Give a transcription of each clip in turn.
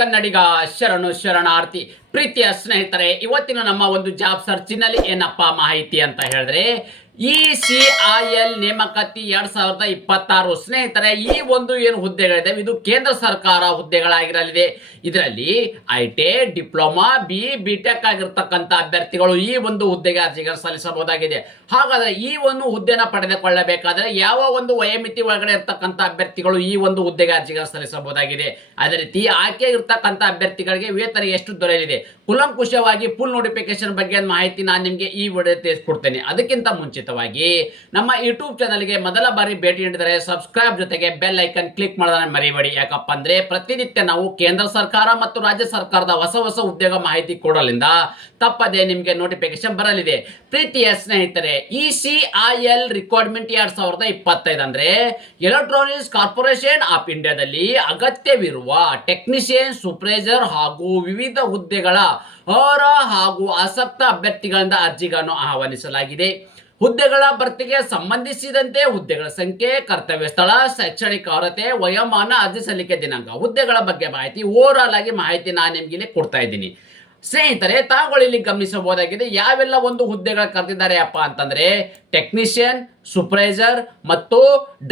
ಕನ್ನಡಿಗ ಶರಣು ಶರಣಾರ್ಥಿ. ಪ್ರೀತಿಯ ಸ್ನೇಹಿತರೆ, ಇವತ್ತಿನ ನಮ್ಮ ಒಂದು ಜಾಬ್ ಸರ್ಚಿನಲ್ಲಿ ಏನಪ್ಪ ಮಾಹಿತಿ ಅಂತ ಹೇಳಿದ್ರೆ ECIL ನೇಮಕಾತಿ 2026. ಸ್ನೇಹಿತರೆ, ಈ ಒಂದು ಏನು ಹುದ್ದೆಗಳಿದೆ ಇದು ಕೇಂದ್ರ ಸರ್ಕಾರ ಹುದ್ದೆಗಳಾಗಿರಲಿದೆ. ಇದರಲ್ಲಿ ITI, ಡಿಪ್ಲೊಮಾ, BTech ಆಗಿರ್ತಕ್ಕಂಥ ಅಭ್ಯರ್ಥಿಗಳು ಈ ಒಂದು ಹುದ್ದೆಗೆ ಅರ್ಜಿಗಳನ್ನು ಸಲ್ಲಿಸಬಹುದಾಗಿದೆ. ಹಾಗಾದ್ರೆ ಈ ಒಂದು ಹುದ್ದೆನ ಪಡೆದುಕೊಳ್ಳಬೇಕಾದ್ರೆ ಯಾವ ಒಂದು ವಯೋಮಿತಿ ಒಳಗಡೆ ಇರ್ತಕ್ಕಂಥ ಅಭ್ಯರ್ಥಿಗಳು ಈ ಒಂದು ಹುದ್ದೆಗೆ ಅರ್ಜಿಗಳನ್ನು ಸಲ್ಲಿಸಬಹುದಾಗಿದೆ. ಅದೇ ರೀತಿ ಆಯ್ಕೆ ಇರ್ತಕ್ಕಂಥ ಅಭ್ಯರ್ಥಿಗಳಿಗೆ ವೇತನ ಎಷ್ಟು ದೊರೆಯಲಿದೆ, ಕುಲಂಕುಷವಾಗಿ ಫುಲ್ ನೋಟಿಫಿಕೇಶನ್ ಬಗ್ಗೆ ಮಾಹಿತಿ ನಾನು ನಿಮಗೆ ಈ ವಿಡಿಯೋ ತಿಳಿಸ್ಕೊಡ್ತೇನೆ. ಅದಕ್ಕಿಂತ ಮುಂಚಿತವಾಗಿ ನಮ್ಮ ಯೂಟ್ಯೂಬ್ ಚಾನಲ್ಗೆ ಮೊದಲ ಬಾರಿ ಭೇಟಿ ನೀಡಿದರೆ ಸಬ್ಸ್ಕ್ರೈಬ್ ಜೊತೆಗೆ ಬೆಲ್ ಐಕನ್ ಕ್ಲಿಕ್ ಮಾಡೋದನ್ನ ಮರಿಬೇಡಿ. ಯಾಕಪ್ಪ ಅಂದ್ರೆ ಪ್ರತಿನಿತ್ಯ ನಾವು ಕೇಂದ್ರ ಸರ್ಕಾರ ಮತ್ತು ರಾಜ್ಯ ಸರ್ಕಾರದ ಹೊಸ ಉದ್ಯೋಗ ಮಾಹಿತಿ ಕೊಡಲಿಂದ ತಪ್ಪದೆ ನಿಮಗೆ ನೋಟಿಫಿಕೇಶನ್ ಬರಲಿದೆ. ಪ್ರೀತಿಯ ಸ್ನೇಹಿತರೆ, ECIL ರಿಕ್ವೈರ್ಮೆಂಟ್ 2025 ಅಂದ್ರೆ ಎಲೆಕ್ಟ್ರಾನಿಕ್ಸ್ ಕಾರ್ಪೊರೇಷನ್ ಆಫ್ ಇಂಡಿಯಾದಲ್ಲಿ ಅಗತ್ಯವಿರುವ ಟೆಕ್ನಿಷಿಯನ್, ಸೂಪರ್ವೈಸರ್ ಹಾಗೂ ವಿವಿಧ ಹುದ್ದೆಗಳ ಅರ್ಹ ಹಾಗೂ ಆಸಕ್ತ ಅಭ್ಯರ್ಥಿಗಳಿಂದ ಅರ್ಜಿಗಳನ್ನು ಆಹ್ವಾನಿಸಲಾಗಿದೆ. ಹುದ್ದೆಗಳ ಭರ್ತಿಗೆ ಸಂಬಂಧಿಸಿದಂತೆ ಹುದ್ದೆಗಳ ಸಂಖ್ಯೆ, ಕರ್ತವ್ಯ ಸ್ಥಳ, ಶೈಕ್ಷಣಿಕ ಅರ್ಹತೆ, ವಯೋಮಾನ, ಅರ್ಜಿ ಸಲ್ಲಿಕೆ ದಿನಾಂಕ, ಹುದ್ದೆಗಳ ಬಗ್ಗೆ ಮಾಹಿತಿ ಓವರಾಲ್ ಆಗಿ ಮಾಹಿತಿ ನಾನು ನಿಮಗೆ ಇಲ್ಲಿ ಕೊಡ್ತಾ ಇದ್ದೀನಿ. ಸ್ನೇಹಿತರೆ, ತಾವುಗಳು ಇಲ್ಲಿ ಗಮನಿಸಬಹುದಾಗಿದೆ ಯಾವೆಲ್ಲ ಒಂದು ಹುದ್ದೆಗಳು ಕರೆದಿದ್ದಾರೆ ಅಪ್ಪ ಅಂತಂದ್ರೆ ಟೆಕ್ನಿಷಿಯನ್, ಸೂಪರ್ವೈಸರ್ ಮತ್ತು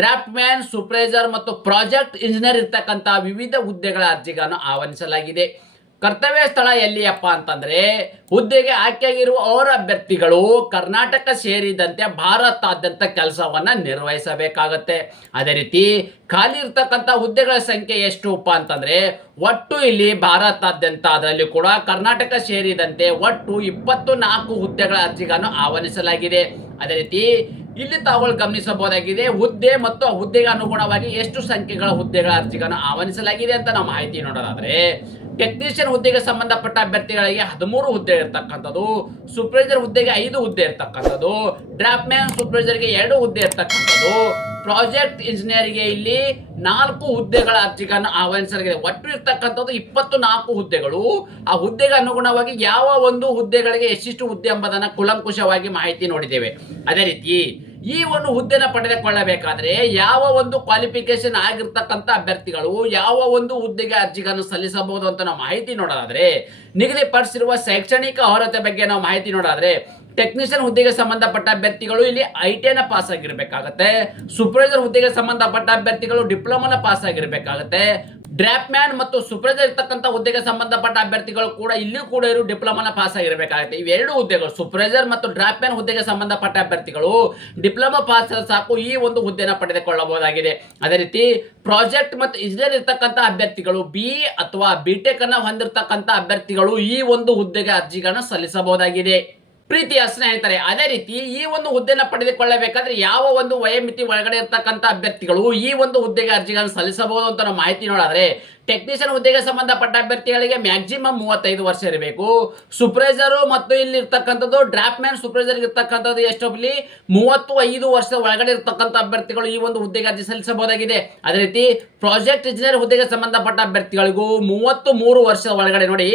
ಡ್ರಾಫ್ಟ್ ಮ್ಯಾನ್, ಸೂಪರ್ವೈಸರ್ ಮತ್ತು ಪ್ರಾಜೆಕ್ಟ್ ಇಂಜಿನಿಯರ್ ಇರ್ತಕ್ಕಂಥ ವಿವಿಧ ಹುದ್ದೆಗಳ ಅರ್ಜಿಗಳನ್ನು ಆಹ್ವಾನಿಸಲಾಗಿದೆ. ಕರ್ತವ್ಯ ಸ್ಥಳ ಎಲ್ಲಿಯಪ್ಪ ಅಂತಂದ್ರೆ ಹುದ್ದೆಗೆ ಆಯ್ಕೆಯಾಗಿರುವ ಅವರ ಅಭ್ಯರ್ಥಿಗಳು ಕರ್ನಾಟಕ ಸೇರಿದಂತೆ ಭಾರತಾದ್ಯಂತ ಕೆಲಸವನ್ನ ನಿರ್ವಹಿಸಬೇಕಾಗತ್ತೆ. ಅದೇ ರೀತಿ ಖಾಲಿ ಇರ್ತಕ್ಕಂಥ ಹುದ್ದೆಗಳ ಸಂಖ್ಯೆ ಎಷ್ಟುಪ್ಪ ಅಂತಂದ್ರೆ ಒಟ್ಟು ಇಲ್ಲಿ ಭಾರತಾದ್ಯಂತ ಅದರಲ್ಲಿ ಕೂಡ ಕರ್ನಾಟಕ ಸೇರಿದಂತೆ ಒಟ್ಟು 24 ಹುದ್ದೆಗಳ ಅರ್ಜಿಗಳನ್ನು ಆಹ್ವಾನಿಸಲಾಗಿದೆ. ಅದೇ ರೀತಿ ಇಲ್ಲಿ ತಾವುಗಳು ಗಮನಿಸಬಹುದಾಗಿದೆ ಹುದ್ದೆ ಮತ್ತು ಹುದ್ದೆಗೆ ಅನುಗುಣವಾಗಿ ಎಷ್ಟು ಸಂಖ್ಯೆಗಳ ಹುದ್ದೆಗಳ ಅರ್ಜಿಗಳನ್ನು ಆಹ್ವಾನಿಸಲಾಗಿದೆ ಅಂತ ನಾವು ಮಾಹಿತಿ ನೋಡೋದಾದ್ರೆ ಟೆಕ್ನಿಷಿಯನ್ ಹುದ್ದೆಗೆ ಸಂಬಂಧಪಟ್ಟ ಅಭ್ಯರ್ಥಿಗಳಿಗೆ 13 ಹುದ್ದೆ ಇರ್ತಕ್ಕಂಥದ್ದು, ಸೂಪರ್ವೈಸರ್ ಹುದ್ದೆಗೆ 5 ಹುದ್ದೆ ಇರ್ತಕ್ಕಂಥದ್ದು, ಡ್ರಾಫ್ಟ್ ಮ್ಯಾನ್ ಸೂಪರ್ವೈಸರ್ಗೆ 2 ಹುದ್ದೆ ಇರ್ತಕ್ಕಂಥದ್ದು, ಪ್ರಾಜೆಕ್ಟ್ ಇಂಜಿನಿಯರ್ಗೆ ಇಲ್ಲಿ 4 ಹುದ್ದೆಗಳ ಅರ್ಜಿಗಳನ್ನು ಆಹ್ವಾನಿಸಲಾಗಿದೆ. ಒಟ್ಟು ಇರ್ತಕ್ಕಂಥದ್ದು 24 ಹುದ್ದೆಗಳು. ಆ ಹುದ್ದೆಗೆ ಅನುಗುಣವಾಗಿ ಯಾವ ಒಂದು ಹುದ್ದೆಗಳಿಗೆ ಎಷ್ಟಿಷ್ಟು ಹುದ್ದೆ ಎಂಬುದನ್ನು ಕುಲಂಕುಷವಾಗಿ ಮಾಹಿತಿ ನೋಡಿದ್ದೇವೆ. ಅದೇ ರೀತಿ ಈ ಒಂದು ಹುದ್ದೆನ ಪಡೆದುಕೊಳ್ಳಬೇಕಾದ್ರೆ ಯಾವ ಒಂದು ಕ್ವಾಲಿಫಿಕೇಶನ್ ಆಗಿರ್ತಕ್ಕಂಥ ಅಭ್ಯರ್ಥಿಗಳು ಯಾವ ಒಂದು ಹುದ್ದೆಗೆ ಅರ್ಜಿಗಳನ್ನು ಸಲ್ಲಿಸಬಹುದು ಅಂತ ನಾವು ಮಾಹಿತಿ ನೋಡೋದಾದ್ರೆ ನಿಗದಿಪಡಿಸಿರುವ ಶೈಕ್ಷಣಿಕ ಅರ್ಹತೆ ಬಗ್ಗೆ ನಾವು ಮಾಹಿತಿ ನೋಡೋದಾದ್ರೆ ಟೆಕ್ನಿಷಿಯನ್ ಹುದ್ದೆಗೆ ಸಂಬಂಧಪಟ್ಟ ಅಭ್ಯರ್ಥಿಗಳು ಇಲ್ಲಿ ITI ಪಾಸ್ ಆಗಿರ್ಬೇಕಾಗತ್ತೆ. ಸೂಪರ್ವೈಸರ್ ಹುದ್ದೆಗೆ ಸಂಬಂಧಪಟ್ಟ ಅಭ್ಯರ್ಥಿಗಳು ಡಿಪ್ಲೊಮಾನ ಪಾಸ್ ಆಗಿರ್ಬೇಕಾಗತ್ತೆ. ಡ್ರಾಫ್ಟ್ ಮ್ಯಾನ್ ಮತ್ತು ಸೂಪರ್ವೈಸರ್ ಇರ್ತಕ್ಕಂಥ ಹುದ್ದೆಗೆ ಸಂಬಂಧಪಟ್ಟ ಅಭ್ಯರ್ಥಿಗಳು ಕೂಡ ಇಲ್ಲಿಯೂ ಕೂಡ ಇವರು ಡಿಪ್ಲೊಮಾನ ಪಾಸ್ ಆಗಿರಬೇಕಾಗುತ್ತೆ. ಇವೆರಡು ಹುದ್ದೆಗಳು ಸೂಪರ್ವೈಸರ್ ಮತ್ತು ಡ್ರಾಫ್ಟ್ ಮ್ಯಾನ್ ಹುದ್ದೆಗೆ ಸಂಬಂಧಪಟ್ಟ ಅಭ್ಯರ್ಥಿಗಳು ಡಿಪ್ಲೊಮಾ ಪಾಸ್ ಸಾಕು ಈ ಒಂದು ಹುದ್ದೆನ ಪಡೆದುಕೊಳ್ಳಬಹುದಾಗಿದೆ. ಅದೇ ರೀತಿ ಪ್ರಾಜೆಕ್ಟ್ ಮತ್ತು ಇಂಜಿನಿಯರ್ ಇರ್ತಕ್ಕಂಥ ಅಭ್ಯರ್ಥಿಗಳು BE ಅಥವಾ BTech ಅನ್ನು ಹೊಂದಿರತಕ್ಕಂಥ ಅಭ್ಯರ್ಥಿಗಳು ಈ ಒಂದು ಹುದ್ದೆಗೆ ಅರ್ಜಿಗಳನ್ನು ಸಲ್ಲಿಸಬಹುದಾಗಿದೆ. ಪ್ರೀತಿಯ ಸ್ನೇಹಿತರೆ, ಅದೇ ರೀತಿ ಈ ಒಂದು ಹುದ್ದೆನ ಪಡೆದುಕೊಳ್ಳಬೇಕಾದ್ರೆ ಯಾವ ಒಂದು ವಯೋಮಿತಿ ಒಳಗಡೆ ಇರ್ತಕ್ಕಂಥ ಅಭ್ಯರ್ಥಿಗಳು ಈ ಒಂದು ಹುದ್ದೆಗೆ ಅರ್ಜಿಗಳನ್ನು ಸಲ್ಲಿಸಬಹುದು ಅಂತ ನಾವು ಮಾಹಿತಿ ನೋಡಿದ್ರೆ ಟೆಕ್ನಿಷಿಯನ್ ಹುದ್ದೆಗೆ ಸಂಬಂಧಪಟ್ಟ ಅಭ್ಯರ್ಥಿಗಳಿಗೆ ಮ್ಯಾಕ್ಸಿಮಮ್ 35 ವರ್ಷ ಇರಬೇಕು. ಸೂಪರ್ವೈಸರು ಮತ್ತು ಇಲ್ಲಿ ಇರ್ತಕ್ಕಂಥದ್ದು ಡ್ರಾಫ್ಟ್ ಮ್ಯಾನ್ ಸೂಪರ್ವೈಸರ್ ಇರ್ತಕ್ಕಂಥದ್ದು ಎಷ್ಟೊಬ್ಬಲಿ 35 ವರ್ಷ ಒಳಗಡೆ ಇರ್ತಕ್ಕಂಥ ಅಭ್ಯರ್ಥಿಗಳು ಈ ಒಂದು ಹುದ್ದೆಗೆ ಅರ್ಜಿ ಸಲ್ಲಿಸಬಹುದಾಗಿದೆ. ಅದೇ ರೀತಿ ಪ್ರಾಜೆಕ್ಟ್ ಇಂಜಿನಿಯರ್ ಹುದ್ದೆಗೆ ಸಂಬಂಧಪಟ್ಟ ಅಭ್ಯರ್ಥಿಗಳಿಗೂ 33 ವರ್ಷ ಒಳಗಡೆ ನೋಡಿ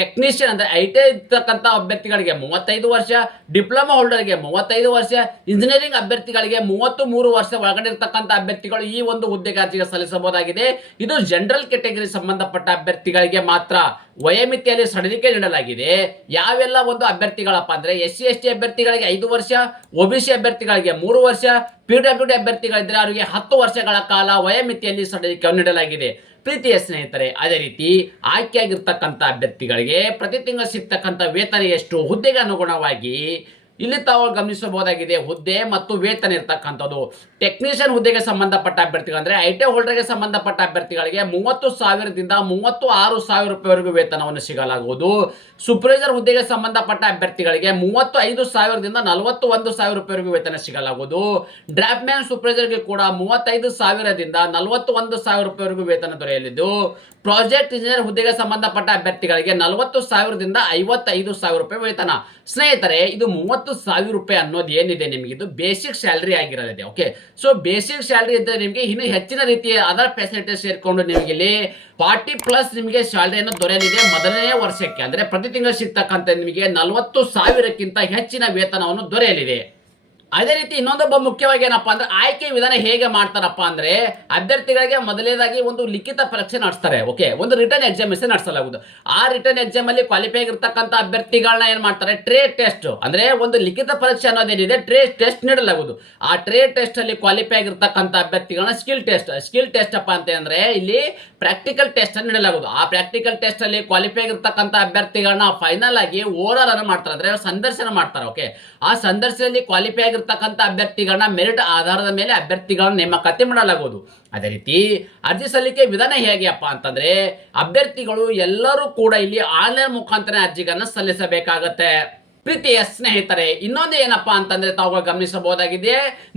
ಟೆಕ್ನಿಷಿಯನ್ ಅಂದ್ರೆ ITI ಇರ್ತಕ್ಕಂಥ ಅಭ್ಯರ್ಥಿಗಳಿಗೆ 35 ವರ್ಷ, ಡಿಪ್ಲೊಮಾ ಹೋಲ್ಡರ್ಗೆ 35 ವರ್ಷ, ಇಂಜಿನಿಯರಿಂಗ್ ಅಭ್ಯರ್ಥಿಗಳಿಗೆ 33 ವರ್ಷ ಒಳಗಡೆ ಇರ್ತಕ್ಕಂಥ ಅಭ್ಯರ್ಥಿಗಳು ಈ ಒಂದು ಹುದ್ದೆಗೆ ಅರ್ಜಿಗೆ ಸಲ್ಲಿಸಬಹುದಾಗಿದೆ. ಇದು ಜನರಲ್ ಕೆಟಗರಿ ಸಂಬಂಧಪಟ್ಟ ಅಭ್ಯರ್ಥಿಗಳಿಗೆ ಮಾತ್ರ ವಯೋಮಿತಿಯಲ್ಲಿ ಸಡಿಲಿಕೆ ನೀಡಲಾಗಿದೆ. ಯಾವೆಲ್ಲ ಒಂದು ಅಭ್ಯರ್ಥಿಗಳಪ್ಪ ಅಂದ್ರೆ SC/ST ಅಭ್ಯರ್ಥಿಗಳಿಗೆ 5 ವರ್ಷ, OBC ಅಭ್ಯರ್ಥಿಗಳಿಗೆ 3 ವರ್ಷ, PWD ಅಭ್ಯರ್ಥಿಗಳಿದ್ರೆ ಅವರಿಗೆ 10 ವರ್ಷಗಳ ಕಾಲ ವಯೋಮಿತಿಯಲ್ಲಿ ಸಡಿಲಿಕೆ ನೀಡಲಾಗಿದೆ. ಪ್ರೀತಿಯ ಸ್ನೇಹಿತರೆ, ಅದೇ ರೀತಿ ಆಯ್ಕೆಯಾಗಿರ್ತಕ್ಕಂಥ ಅಭ್ಯರ್ಥಿಗಳಿಗೆ ಪ್ರತಿ ತಿಂಗಳು ಸಿಗ್ತಕ್ಕಂಥ ವೇತನ ಎಷ್ಟು, ಹುದ್ದೆಗೆ ಅನುಗುಣವಾಗಿ ಇಲ್ಲಿ ತಾವು ಗಮನಿಸಬಹುದಾಗಿದೆ ಹುದ್ದೆ ಮತ್ತು ವೇತನ ಇರ್ತಕ್ಕಂಥದ್ದು. ಟೆಕ್ನಿಷಿಯನ್ ಹುದ್ದೆಗೆ ಸಂಬಂಧಪಟ್ಟ ಅಭ್ಯರ್ಥಿಗಳು ಅಂದ್ರೆ ITI ಹೋಲ್ಡರ್ಗೆ ಸಂಬಂಧಪಟ್ಟ ಅಭ್ಯರ್ಥಿಗಳಿಗೆ 30,000ದಿಂದ 36,000 ರೂಪಾಯಿವರೆಗೂ ವೇತನವನ್ನು ಸಿಗಲಾಗುವುದು. ಸೂಪರ್ವೈಸರ್ ಹುದ್ದೆಗೆ ಸಂಬಂಧಪಟ್ಟ ಅಭ್ಯರ್ಥಿಗಳಿಗೆ 35,000ದಿಂದ 41,000 ರೂಪಾಯಿವರೆಗೂ ವೇತನ ಸಿಗಲಾಗುವುದು. ಡ್ರಾಫ್ಟ್ ಮ್ಯಾನ್ ಸೂಪರ್ವೈಸರ್ಗೆ ಕೂಡ 35,000ದಿಂದ 41,000 ರೂಪಾಯಿವರೆಗೂ ವೇತನ ದೊರೆಯಲಿದ್ದು. ಪ್ರಾಜೆಕ್ಟ್ ಇಂಜಿನಿಯರ್ ಹುದ್ದೆಗೆ ಸಂಬಂಧಪಟ್ಟ ಅಭ್ಯರ್ಥಿಗಳಿಗೆ 40,000ದಿಂದ 55,000 ರೂಪಾಯಿ ವೇತನ. ಸ್ನೇಹಿತರೆ, ಇದು 30,000 ರೂಪಾಯಿ ಅನ್ನೋದು ಏನಿದೆ ನಿಮಗೆ ಇದು ಬೇಸಿಕ್ ಸ್ಯಾಲರಿ ಆಗಿರಲಿದೆ. ಓಕೆ, ಸೊ ಬೇಸಿಕ್ ಸ್ಯಾಲರಿ ಇದ್ದರೆ ನಿಮಗೆ ಇನ್ನೂ ಹೆಚ್ಚಿನ ರೀತಿಯ ಅದರ್ ಫೆಸಿಲಿಟೀಸ್ ಸೇರಿಕೊಂಡು ನಿಮಗೆ ಇಲ್ಲಿ 40+ ನಿಮಗೆ ಸ್ಯಾಲರಿಯನ್ನು ದೊರೆಯಲಿದೆ. ಮೊದಲನೇ ವರ್ಷಕ್ಕೆ ಅಂದ್ರೆ ಪ್ರತಿ ತಿಂಗಳು ಸಿಗ್ತಕ್ಕಂಥ ನಿಮಗೆ 40,000ಕ್ಕಿಂತ ಹೆಚ್ಚಿನ ವೇತನವನ್ನು ದೊರೆಯಲಿದೆ. ಅದೇ ರೀತಿ ಇನ್ನೊಂದೊಬ್ಬ ಮುಖ್ಯವಾಗಿ ಏನಪ್ಪಾ ಅಂದ್ರೆ ಆಯ್ಕೆ ವಿಧಾನ ಹೇಗೆ ಮಾಡ್ತಾರಪ್ಪ ಅಂದ್ರೆ ಅಭ್ಯರ್ಥಿಗಳಿಗೆ ಮೊದಲನೇದಾಗಿ ಒಂದು ಲಿಖಿತ ಪರೀಕ್ಷೆ ನಡೆಸ್ತಾರೆ. ಓಕೆ, ಒಂದು ರಿಟರ್ನ್ ಎಕ್ಸಾಮಿನೇಷನ್ ನಡೆಸಲಾಗುವುದು. ಆ ರಿಟರ್ನ್ ಎಕ್ಸಾಮ್ ಅಲ್ಲಿ ಕ್ವಾಲಿಫೈ ಆಗಿರ್ತಕ್ಕಂಥ ಅಭ್ಯರ್ಥಿಗಳನ್ನ ಏನ್ ಮಾಡ್ತಾರೆ, ಟ್ರೇಡ್ ಟೆಸ್ಟ್ ಅಂದ್ರೆ ಒಂದು ಲಿಖಿತ ಪರೀಕ್ಷೆ ಅನ್ನೋದೇನಿದೆ ಟ್ರೇಡ್ ಟೆಸ್ಟ್ ನೀಡಲಾಗುವುದು. ಆ ಟ್ರೇಡ್ ಟೆಸ್ಟ್ ಅಲ್ಲಿ ಕ್ವಾಲಿಫೈ ಆಗಿರ್ತಕ್ಕಂಥ ಅಭ್ಯರ್ಥಿಗಳನ್ನ ಸ್ಕಿಲ್ ಟೆಸ್ಟ್ ಅಪ್ಪ ಅಂತ ಅಂದ್ರೆ ಇಲ್ಲಿ ಪ್ರಾಕ್ಟಿಕಲ್ ಟೆಸ್ಟ್ ಅನ್ನು ನೀಡಲಾಗುವುದು. ಆ ಪ್ರಾಕ್ಟಿಕಲ್ ಟೆಸ್ಟ್ ಅಲ್ಲಿ ಕ್ವಾಲಿಫೈ ಆಗಿರ್ತಕ್ಕಂಥ ಅಭ್ಯರ್ಥಿಗಳನ್ನ ಫೈನಲ್ ಆಗಿ ಓವರ್ ಅನ್ನು ಮಾಡ್ತಾರೆ, ಅಂದ್ರೆ ಸಂದರ್ಶನ ಮಾಡ್ತಾರೆ. ಓಕೆ, ಆ ಸಂದರ್ಶನದಲ್ಲಿ ಕ್ವಾಲಿಫೈ ಆಗಿರ್ತಕ್ಕಂಥ ಅಭ್ಯರ್ಥಿಗಳನ್ನ ಮೆರಿಟ್ ಆಧಾರದ ಮೇಲೆ ಅಭ್ಯರ್ಥಿಗಳನ್ನ ನೇಮಕಾತಿ ಮಾಡಲಾಗುವುದು. ಅದೇ ರೀತಿ ಅರ್ಜಿ ಸಲ್ಲಿಕೆ ವಿಧಾನ ಹೇಗೆಯಪ್ಪ ಅಂತಂದ್ರೆ ಅಭ್ಯರ್ಥಿಗಳು ಎಲ್ಲರೂ ಕೂಡ ಇಲ್ಲಿ ಆನ್ಲೈನ್ ಮುಖಾಂತರ ಅರ್ಜಿಗಳನ್ನ ಸಲ್ಲಿಸಬೇಕಾಗತ್ತೆ. ಪ್ರೀತಿಯ ಸ್ನೇಹಿತರೆ, ಇನ್ನೊಂದು ಏನಪ್ಪಾ ಅಂತಂದ್ರೆ ತಾವುಗಳು ಗಮನಿಸಬಹುದಾಗಿದೆ,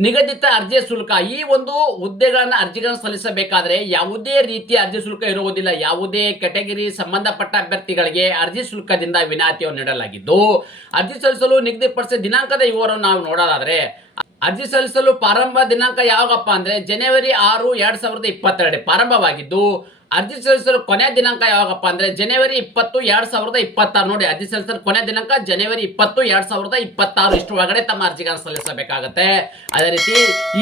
ನಿಗದಿತ ಅರ್ಜಿ ಶುಲ್ಕ. ಈ ಒಂದು ಹುದ್ದೆಗಳನ್ನ ಅರ್ಜಿಗಳನ್ನು ಸಲ್ಲಿಸಬೇಕಾದ್ರೆ ಯಾವುದೇ ರೀತಿಯ ಅರ್ಜಿ ಶುಲ್ಕ ಇರುವುದಿಲ್ಲ. ಯಾವುದೇ ಕೆಟಗರಿ ಸಂಬಂಧಪಟ್ಟ ಅಭ್ಯರ್ಥಿಗಳಿಗೆ ಅರ್ಜಿ ಶುಲ್ಕದಿಂದ ವಿನಾಯಿತಿಯನ್ನು ನೀಡಲಾಗಿದ್ದು, ಅರ್ಜಿ ಸಲ್ಲಿಸಲು ನಿಗದಿಪಡಿಸಿದ ದಿನಾಂಕದ ವಿವರವನ್ನು ನಾವು ನೋಡೋದಾದ್ರೆ ಅರ್ಜಿ ಸಲ್ಲಿಸಲು ಪ್ರಾರಂಭ ದಿನಾಂಕ ಯಾವಾಗಪ್ಪ ಅಂದ್ರೆ ಜನವರಿ 6, 2022 ಪ್ರಾರಂಭವಾಗಿದ್ದು, ಅರ್ಜಿ ಸಲ್ಲಿಸಲು ಕೊನೆಯ ದಿನಾಂಕ ಯಾವಾಗಪ್ಪ ಅಂದ್ರೆ ಜನವರಿ 20, 2026. ನೋಡಿ, ಅರ್ಜಿ ಸಲ್ಲಿಸಲು ಕೊನೆಯ ದಿನಾಂಕ ಜನವರಿ 20, 2026 ಇಷ್ಟು ಒಳಗಡೆ ತಮ್ಮ ಅರ್ಜಿಗಳನ್ನು ಸಲ್ಲಿಸಬೇಕಾಗತ್ತೆ. ಅದೇ ರೀತಿ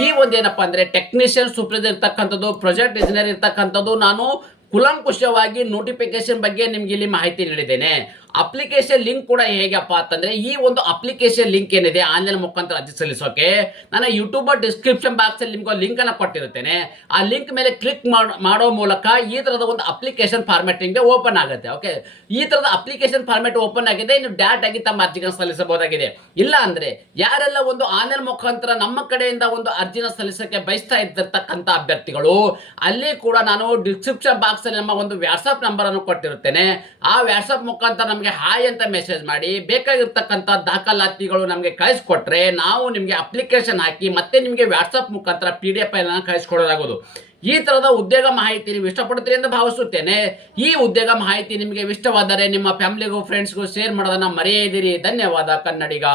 ಈ ಒಂದು ಏನಪ್ಪಾ ಅಂದ್ರೆ ಟೆಕ್ನಿಷಿಯನ್ ಸೂಪರ್ವೈಸರ್ ಇರ್ತಕ್ಕಂಥದ್ದು, ಪ್ರಾಜೆಕ್ಟ್ ಇಂಜಿನಿಯರ್ ಇರ್ತಕ್ಕಂಥದ್ದು ನಾನು ಕುಲಂಕುಷವಾಗಿ ನೋಟಿಫಿಕೇಶನ್ ಬಗ್ಗೆ ನಿಮ್ಗೆ ಇಲ್ಲಿ ಮಾಹಿತಿ ನೀಡಿದ್ದೇನೆ. ಅಪ್ಲಿಕೇಶನ್ ಲಿಂಕ್ ಕೂಡ ಹೇಗಪ್ಪ ಅಂತಂದ್ರೆ ಈ ಒಂದು ಅಪ್ಲಿಕೇಶನ್ ಲಿಂಕ್ ಏನಿದೆ ಆನ್ಲೈನ್ ಮುಖಾಂತರ ಅರ್ಜಿ ಸಲ್ಲಿಸೋಕೆ ನಾನು ಯೂಟ್ಯೂಬ್ ಡಿಸ್ಕ್ರಿಪ್ಷನ್ ಬಾಕ್ಸ್ ಅಲ್ಲಿ ನಿಮ್ಗೆ ಲಿಂಕ್ ಅನ್ನು ಕೊಟ್ಟಿರುತ್ತೇನೆ. ಆ ಲಿಂಕ್ ಮೇಲೆ ಕ್ಲಿಕ್ ಮಾಡೋ ಮೂಲಕ ಈ ತರದ ಒಂದು ಅಪ್ಲಿಕೇಶನ್ ಫಾರ್ಮೆಟಿಂಗ್ ಓಪನ್ ಆಗುತ್ತೆ. ಓಕೆ, ಈ ತರದ ಅಪ್ಲಿಕೇಶನ್ ಫಾರ್ಮೆಟ್ ಓಪನ್ ಆಗಿದೆ, ನೀವು ಡೈರೆಕ್ಟ್ ಆಗಿ ತಮ್ಮ ಅರ್ಜಿಗಳನ್ನು ಸಲ್ಲಿಸಬಹುದಾಗಿದೆ. ಇಲ್ಲ ಅಂದ್ರೆ ಯಾರೆಲ್ಲ ಒಂದು ಆನ್ಲೈನ್ ಮುಖಾಂತರ ನಮ್ಮ ಕಡೆಯಿಂದ ಒಂದು ಅರ್ಜಿನ ಸಲ್ಲಿಸಕ್ಕೆ ಬಯಸ್ತಾ ಇದ್ದಿರ್ತಕ್ಕಂಥ ಅಭ್ಯರ್ಥಿಗಳು ಅಲ್ಲಿ ಕೂಡ ನಾನು ಡಿಸ್ಕ್ರಿಪ್ಷನ್ ಬಾಕ್ಸ್ ಅಲ್ಲಿ ನಮ್ಮ ಒಂದು ವಾಟ್ಸ್ಆಪ್ ನಂಬರ್ ಅನ್ನು ಕೊಟ್ಟಿರುತ್ತೇನೆ. ಆ ವಾಟ್ಸ್ಆಪ್ ಮುಖಾಂತರ ನಮಗೆ ಹಾಯ್ ಅಂತ ಮೆಸೇಜ್ ಮಾಡಿ ಬೇಕಾಗಿರ್ತಕ್ಕಂಥ ದಾಖಲಾತಿಗಳು ನಮಗೆ ಕಳಿಸ್ಕೊಟ್ರೆ ನಾವು ನಿಮಗೆ ಅಪ್ಲಿಕೇಶನ್ ಹಾಕಿ ಮತ್ತೆ ನಿಮಗೆ ವಾಟ್ಸ್ಆಪ್ ಮುಖಾಂತರ PDF ಫೈಲ್ ಅನ್ನು ಕಳಿಸ್ಕೊಡಲಾಗುವುದು. ಈ ತರದ ಉದ್ಯೋಗ ಮಾಹಿತಿ ನೀವು ಇಷ್ಟಪಡ್ತೀರಿ ಎಂದು ಭಾವಿಸುತ್ತೇನೆ. ಈ ಉದ್ಯೋಗ ಮಾಹಿತಿ ನಿಮಗೆ ಇಷ್ಟವಾದರೆ ನಿಮ್ಮ ಫ್ಯಾಮಿಲಿಗೂ ಫ್ರೆಂಡ್ಸ್ಗೂ ಶೇರ್ ಮಾಡೋದನ್ನ ಮರೆಯದಿರಿ. ಧನ್ಯವಾದ ಕನ್ನಡಿಗ.